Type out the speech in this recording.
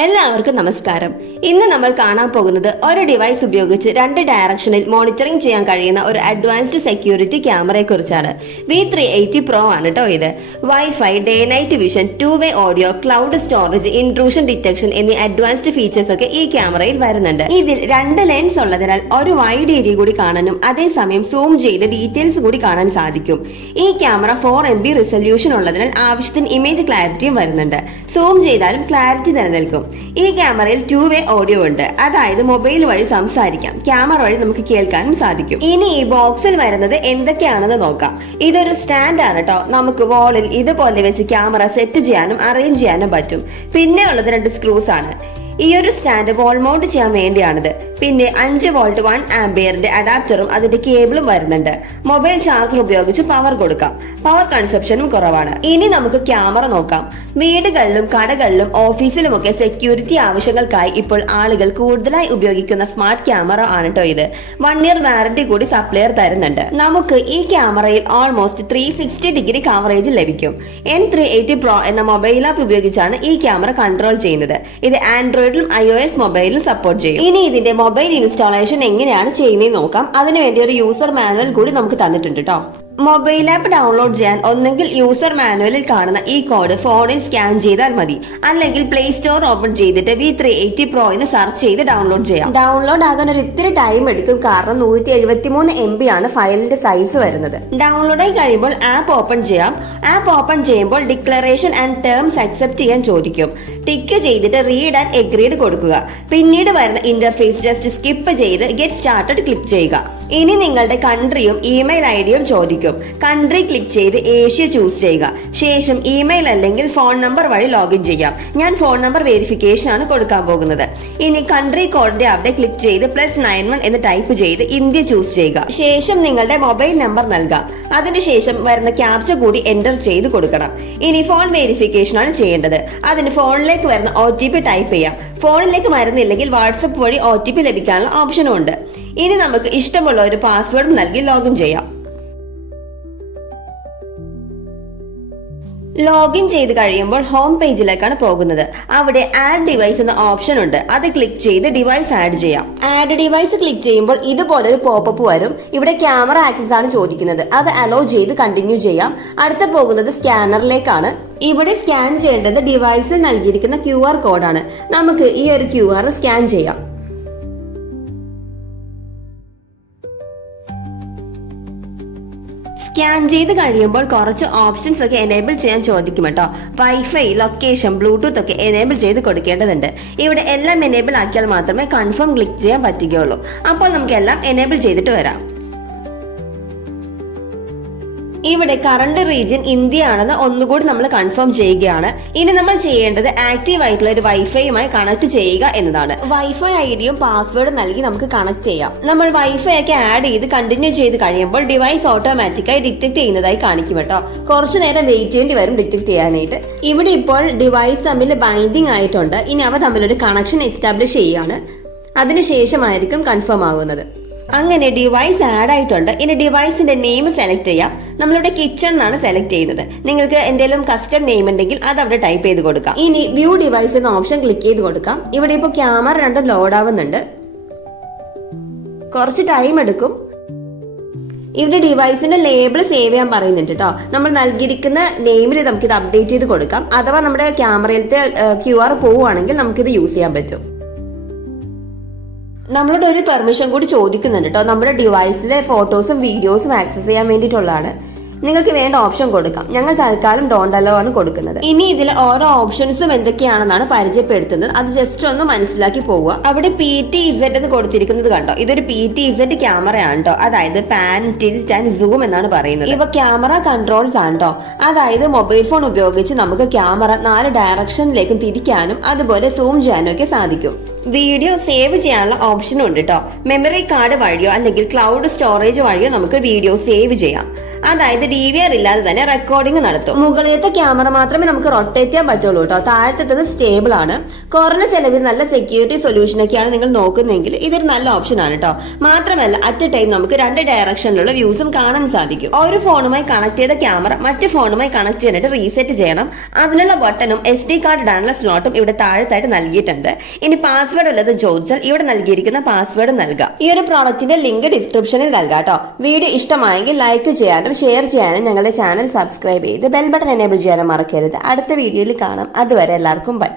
എല്ലാവർക്കും നമസ്കാരം. ഇന്ന് നമ്മൾ കാണാൻ പോകുന്നത് ഒരു ഡിവൈസ് ഉപയോഗിച്ച് രണ്ട് ഡയറക്ഷനിൽ മോണിറ്ററിംഗ് ചെയ്യാൻ കഴിയുന്ന ഒരു അഡ്വാൻസ്ഡ് സെക്യൂരിറ്റി ക്യാമറയെ കുറിച്ചാണ്. V380 Pro ആണ് കേട്ടോ ഇത്. Wifi, day night vision, two way audio, cloud storage, intrusion detection എന്നീ അഡ്വാൻസ്ഡ് ഫീച്ചേഴ്സ് ഒക്കെ ഈ ക്യാമറയിൽ വരുന്നുണ്ട്. ഇതിൽ രണ്ട് ലെൻസ് ഉള്ളതിനാൽ ഒരു വൈഡ് ഏരിയ കൂടി കാണാനും അതേസമയം സൂം ചെയ്ത് ഡീറ്റെയിൽസ് കൂടി കാണാൻ സാധിക്കും. ഈ ക്യാമറ 4MB റിസൊല്യൂഷൻ ഉള്ളതിനാൽ ആവശ്യത്തിന് ഇമേജ് ക്ലാരിറ്റിയും വരുന്നുണ്ട്. സൂം ചെയ്താലും ക്ലാരിറ്റി നിലനിൽക്കും. ഈ ക്യാമറയിൽ 2-വേ ഓഡിയോ ഉണ്ട്, അതായത് മൊബൈൽ വഴി സംസാരിക്കാം, ക്യാമറ വഴി നമുക്ക് കേൾക്കാനും സാധിക്കും. ഇനി ഈ ബോക്സിൽ വരുന്നത് എന്തൊക്കെയാണെന്ന് നോക്കാം. ഇതൊരു സ്റ്റാൻഡ് ആണ് കേട്ടോ. നമുക്ക് വാളിൽ ഇതുപോലെ വെച്ച് ക്യാമറ സെറ്റ് ചെയ്യാനും അറേഞ്ച് ചെയ്യാനും പറ്റും. പിന്നെ ഉള്ളത് 2 സ്ക്രൂസ് ആണ്. ഈ ഒരു സ്റ്റാൻഡ് വാൾ മൗണ്ട് ചെയ്യാൻ വേണ്ടിയാണിത്. പിന്നെ 5 വോൾട്ട് 1 ആംപിയറിന്റെ അഡാപ്റ്ററും അതിന്റെ കേബിളും വരുന്നുണ്ട്. മൊബൈൽ ചാർജർ ഉപയോഗിച്ച് പവർ കൊടുക്കാം. പവർ കൺസപ്ഷനും കുറവാണ്. ഇനി നമുക്ക് ക്യാമറ നോക്കാം. വീടുകളിലും കടകളിലും ഓഫീസിലുമൊക്കെ സെക്യൂരിറ്റി ആവശ്യങ്ങൾക്കായി ഇപ്പോൾ ആളുകൾ കൂടുതലായി ഉപയോഗിക്കുന്ന സ്മാർട്ട് ക്യാമറ ആണ് കേട്ടോ ഇത്. 1 ഇയർ വാറന്റി കൂടി സപ്ലയർ തരുന്നുണ്ട്. നമുക്ക് ഈ ക്യാമറയിൽ ഓൾമോസ്റ്റ് 360 ഡിഗ്രി കവറേജ് ലഭിക്കും. N380 Pro എന്ന മൊബൈൽ ആപ്പ് ഉപയോഗിച്ചാണ് ഈ ക്യാമറ കൺട്രോൾ ചെയ്യുന്നത്. ഇത് ആൻഡ്രോയിഡിലും iOS മൊബൈലിലും സപ്പോർട്ട് ചെയ്യും. ഇനി ഇതിന്റെ മൊബൈൽ ഇൻസ്റ്റാളേഷൻ എങ്ങനെയാണ് ചെയ്യുന്നത് നോക്കാം. അതിനുവേണ്ടി ഒരു യൂസർ മാനുവൽ കൂടി നമുക്ക് തന്നിട്ടുണ്ട് കേട്ടോ. മൊബൈൽ ആപ്പ് ഡൗൺലോഡ് ചെയ്യാൻ ഒന്നെങ്കിൽ യൂസർ മാനുവലിൽ കാണുന്ന ഈ കോഡ് ഫോണിൽ സ്കാൻ ചെയ്താൽ മതി, അല്ലെങ്കിൽ പ്ലേ സ്റ്റോർ ഓപ്പൺ ചെയ്തിട്ട് V380 Pro എന്ന് സെർച്ച് ചെയ്ത് ഡൗൺലോഡ് ചെയ്യാം. ഡൗൺലോഡ് ആകാൻ ഒരു ഇത്തിരി ടൈം എടുക്കും, കാരണം 173 MB ആണ് ഫയലിന്റെ സൈസ് വരുന്നത്. ഡൗൺലോഡ് ആയി കഴിയുമ്പോൾ ആപ്പ് ഓപ്പൺ ചെയ്യാം. ആപ്പ് ഓപ്പൺ ചെയ്യുമ്പോൾ ഡിക്ലറേഷൻ ആൻഡ് ടേംസ് അക്സെപ്റ്റ് ചെയ്യാൻ ചോദിക്കും. ടിക്ക് ചെയ്തിട്ട് റീഡ് ആൻഡ് എഗ്രീഡ് കൊടുക്കുക. പിന്നീട് വരുന്ന ഇന്റർഫേസ് ജസ്റ്റ് സ്കിപ്പ് ചെയ്ത് ഗെറ്റ് സ്റ്റാർട്ടഡ് ക്ലിക്ക് ചെയ്യുക. ഇനി നിങ്ങളുടെ കൺട്രിയും ഇമെയിൽ ഐഡിയും ചോദിക്കും. കൺട്രി ക്ലിക്ക് ചെയ്ത് ഏഷ്യ ചൂസ് ചെയ്യുക. ശേഷം ഇമെയിൽ അല്ലെങ്കിൽ ഫോൺ നമ്പർ വഴി ലോഗിൻ ചെയ്യാം. ഞാൻ ഫോൺ നമ്പർ വെരിഫിക്കേഷൻ ആണ് കൊടുക്കാൻ പോകുന്നത്. ഇനി കൺട്രി കോഡിന്റെ അവിടെ ക്ലിക്ക് ചെയ്ത് +91 എന്ന് ടൈപ്പ് ചെയ്ത് ഇന്ത്യ ചൂസ് ചെയ്യുക. ശേഷം നിങ്ങളുടെ മൊബൈൽ നമ്പർ നൽകാം. അതിനുശേഷം വരുന്ന ക്യാപ്ച കൂടി എൻ്റർ ചെയ്ത് കൊടുക്കണം. ഇനി ഫോൺ വെരിഫിക്കേഷൻ ആണ് ചെയ്യേണ്ടത്. അതിന് ഫോണിലേക്ക് വരുന്ന OTP ടൈപ്പ് ചെയ്യാം. ഫോണിലേക്ക് വരുന്നില്ലെങ്കിൽ വാട്സപ്പ് വഴി OTP ലഭിക്കാനുള്ള ഓപ്ഷനും ഉണ്ട്. ഇനി നമുക്ക് ഇഷ്ടമുള്ള ഒരു പാസ്വേഡ് നൽകി ലോഗിൻ ചെയ്യാം. ലോഗിൻ ചെയ്ത് കഴിയുമ്പോൾ ഹോം പേജിലേക്കാണ് പോകുന്നത്. അവിടെ ആഡ് ഡിവൈസ് എന്ന ഓപ്ഷൻ ഉണ്ട്. അത് ക്ലിക്ക് ചെയ്ത് ഡിവൈസ് ആഡ് ചെയ്യാം. ആഡ് ഡിവൈസ് ക്ലിക്ക് ചെയ്യുമ്പോൾ ഇതുപോലൊരു പോപ്പപ്പ് വരും. ഇവിടെ ക്യാമറ ആക്സസ് ആണ് ചോദിക്കുന്നത്. അത് അലോ ചെയ്ത് കണ്ടിന്യൂ ചെയ്യാം. അടുത്ത പോകുന്നത് സ്കാനറിലേക്കാണ്. ഇവിടെ സ്കാൻ ചെയ്യേണ്ടത് ഡിവൈസിൽ നൽകിയിരിക്കുന്ന QR കോഡാണ്. നമുക്ക് ഈ ഒരു QR സ്കാൻ ചെയ്യാം. സ്കാൻ ചെയ്ത് കഴിയുമ്പോൾ കുറച്ച് ഓപ്ഷൻസ് ഒക്കെ എനേബിൾ ചെയ്യാൻ ചോദിക്കും കേട്ടോ. വൈഫൈ, ലൊക്കേഷൻ, ബ്ലൂടൂത്ത് ഒക്കെ എനേബിൾ ചെയ്ത് കൊടുക്കേണ്ടതുണ്ട്. ഇവിടെ എല്ലാം എനേബിൾ ആക്കിയാൽ മാത്രമേ കൺഫേം ക്ലിക്ക് ചെയ്യാൻ പറ്റുകയുള്ളൂ. അപ്പോൾ നമുക്ക് എല്ലാം എനേബിൾ ചെയ്തിട്ട് വരാം. ഇവിടെ കറണ്ട് റീജിയൻ ഇന്ത്യ ആണെന്ന് ഒന്നുകൂടി നമ്മൾ കൺഫേം ചെയ്യുകയാണ്. ഇനി നമ്മൾ ചെയ്യേണ്ടത് ആക്റ്റീവ് ആയിട്ടുള്ള ഒരു വൈഫൈയുമായി കണക്ട് ചെയ്യുക എന്നതാണ്. വൈഫൈ ഐഡിയും പാസ്വേഡും നൽകി നമുക്ക് കണക്ട് ചെയ്യാം. നമ്മൾ വൈഫൈ ഒക്കെ ആഡ് ചെയ്ത് കണ്ടിന്യൂ ചെയ്ത് കഴിയുമ്പോൾ ഡിവൈസ് ഓട്ടോമാറ്റിക്കായി ഡിറ്റക്ട് ചെയ്യുന്നതായി കാണിക്കും കേട്ടോ. കുറച്ചു നേരം വെയിറ്റ് ചെയ്യേണ്ടി വരും ഡിറ്റക്ട് ചെയ്യാനായിട്ട്. ഇവിടെ ഇപ്പോൾ ഡിവൈസ് തമ്മിൽ ബൈൻഡിങ് ആയിട്ടുണ്ട്. ഇനി അവ തമ്മിലൊരു കണക്ഷൻ എസ്റ്റാബ്ലിഷ് ചെയ്യുകയാണ്. അതിനുശേഷമായിരിക്കും കൺഫേം ആകുന്നത്. അങ്ങനെ ഡിവൈസ് ആഡ് ആയിട്ടുണ്ട്. ഇനി ഡിവൈസിന്റെ നെയിം സെലക്ട് ചെയ്യാം. നമ്മളുടെ കിച്ചൺ എന്നാണ് സെലക്ട് ചെയ്യുന്നത്. നിങ്ങൾക്ക് എന്തെങ്കിലും കസ്റ്റം നെയിം ഉണ്ടെങ്കിൽ അത് അവിടെ ടൈപ്പ് ചെയ്ത് കൊടുക്കാം. ഇനി വ്യൂ ഡിവൈസ് എന്ന ഓപ്ഷൻ ക്ലിക്ക് ചെയ്ത് കൊടുക്കാം. ഇവിടെ ഇപ്പോൾ ക്യാമറ രണ്ടും ലോഡ് ആവുന്നുണ്ട്. കുറച്ച് ടൈം എടുക്കും. ഇവിടെ ഡിവൈസിന്റെ ലേബിൾ സേവ് ചെയ്യാൻ പറയുന്നുണ്ട് കേട്ടോ. നമ്മൾ നൽകിയിരിക്കുന്ന നെയിമിൽ നമുക്കിത് അപ്ഡേറ്റ് ചെയ്ത് കൊടുക്കാം. അഥവാ നമ്മുടെ ക്യാമറയിലത്തെ QR പോവുകയാണെങ്കിൽ നമുക്കിത് യൂസ് ചെയ്യാൻ പറ്റും. നമ്മളോട് ഒരു പെർമിഷൻ കൂടി ചോദിക്കുന്നുണ്ട് കേട്ടോ. നമ്മുടെ ഡിവൈസിലെ ഫോട്ടോസും വീഡിയോസും ആക്സസ് ചെയ്യാൻ വേണ്ടിയിട്ടുള്ളതാണ്. നിങ്ങൾക്ക് വേണ്ട ഓപ്ഷൻ കൊടുക്കാം. ഞങ്ങൾ തൽക്കാലം ഡോണ്ട് അലോ ആണ് കൊടുക്കുന്നത്. ഇനി ഇതിൽ ഓരോ ഓപ്ഷൻസും എന്തൊക്കെയാണെന്നാണ് പരിചയപ്പെടുത്തുന്നത്. അത് ജസ്റ്റ് ഒന്ന് മനസ്സിലാക്കി പോവുക. അവിടെ PTZ എന്ന് കൊടുത്തിരിക്കുന്നത് കണ്ടോ. ഇതൊരു PTZ ക്യാമറയാണ് കേട്ടോ. അതായത് പാൻ, ടിൽറ്റ് ആൻഡ് സൂം എന്നാണ് പറയുന്നത്. ഇവ ക്യാമറ കൺട്രോൾസ് ആണ് കേട്ടോ. അതായത് മൊബൈൽ ഫോൺ ഉപയോഗിച്ച് നമുക്ക് ക്യാമറ 4 ഡയറക്ഷനിലേക്കും തിരിക്കാനും അതുപോലെ സൂം ചെയ്യാനും ഒക്കെ സാധിക്കും. വീഡിയോ സേവ് ചെയ്യാനുള്ള ഓപ്ഷനും ഉണ്ട് കേട്ടോ. മെമ്മറി കാർഡ് വഴിയോ അല്ലെങ്കിൽ ക്ലൗഡ് സ്റ്റോറേജ് വഴിയോ നമുക്ക് വീഡിയോ സേവ് ചെയ്യാം. അതായത് DVR ഇല്ലാതെ തന്നെ റെക്കോർഡിംഗ് നടത്തും. മുകളിലത്തെ ക്യാമറ മാത്രമേ നമുക്ക് റൊട്ടേറ്റ് ചെയ്യാൻ പറ്റുള്ളൂ കേട്ടോ. താഴത്തെ സ്റ്റേബിൾ ആണ്. കുറഞ്ഞ ചെലവിൽ നല്ല സെക്യൂരിറ്റി സൊല്യൂഷനൊക്കെയാണ് നിങ്ങൾ നോക്കുന്നതെങ്കിൽ ഇതൊരു നല്ല ഓപ്ഷൻ ആണ് കേട്ടോ. മാത്രമല്ല അറ്റ് എ ടൈം നമുക്ക് 2 ഡയറക്ഷനിലുള്ള വ്യൂസും കാണാൻ സാധിക്കും. ഒരു ഫോണുമായി കണക്ട് ചെയ്ത ക്യാമറ മറ്റു ഫോണുമായി കണക്ട് ചെയ്യാനായിട്ട് റീസെറ്റ് ചെയ്യണം. അതിനുള്ള ബട്ടണും SD കാർഡ് ഇടാനുള്ള സ്ലോട്ടും ഇവിടെ താഴത്തായിട്ട് നൽകിയിട്ടുണ്ട്. ഇനി പാസ്വേഡ് ഉള്ളത് ചോദിച്ചാൽ ഇവിടെ നൽകിയിരിക്കുന്ന പാസ്വേഡ് നൽകുക. ഈ ഒരു പ്രോഡക്റ്റിന്റെ ലിങ്ക് ഡിസ്ക്രിപ്ഷനിൽ നൽകാം കേട്ടോ. വീഡിയോ ഇഷ്ടമായെങ്കിൽ ലൈക്ക് ചെയ്യാനും ഷെയർ ചെയ്യാനും ഞങ്ങളുടെ ചാനൽ സബ്സ്ക്രൈബ് ചെയ്ത് ബെൽ ബട്ടൺ എനേബിൾ ചെയ്യാനും മറക്കരുത്. അടുത്ത വീഡിയോയിൽ കാണാം. അതുവരെ എല്ലാവർക്കും ബൈ.